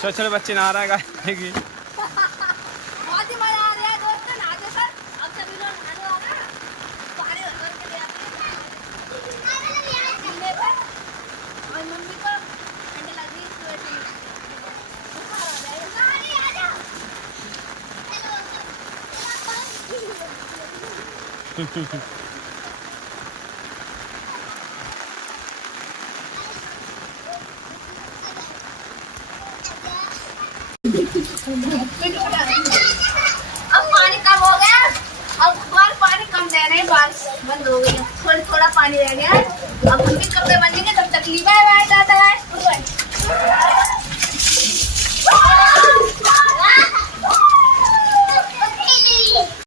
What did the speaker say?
छोटे छोटे बच्चे नहा रहा है गाय की। बहुत ही मजा आ रहा है दोस्तों, नहाते सर। अब सभी लोग नहाने आ रहे हैं, पानी भर के ले आते हैं और मम्मी को ठंड लग रही है इसकी वजह से। अब पानी कम हो गया, अब पानी कम दे रहे हैं, बारिश बंद हो गई, थोड़ा थोड़ा पानी रह गया। अब हम भी कपड़े बनेंगे तब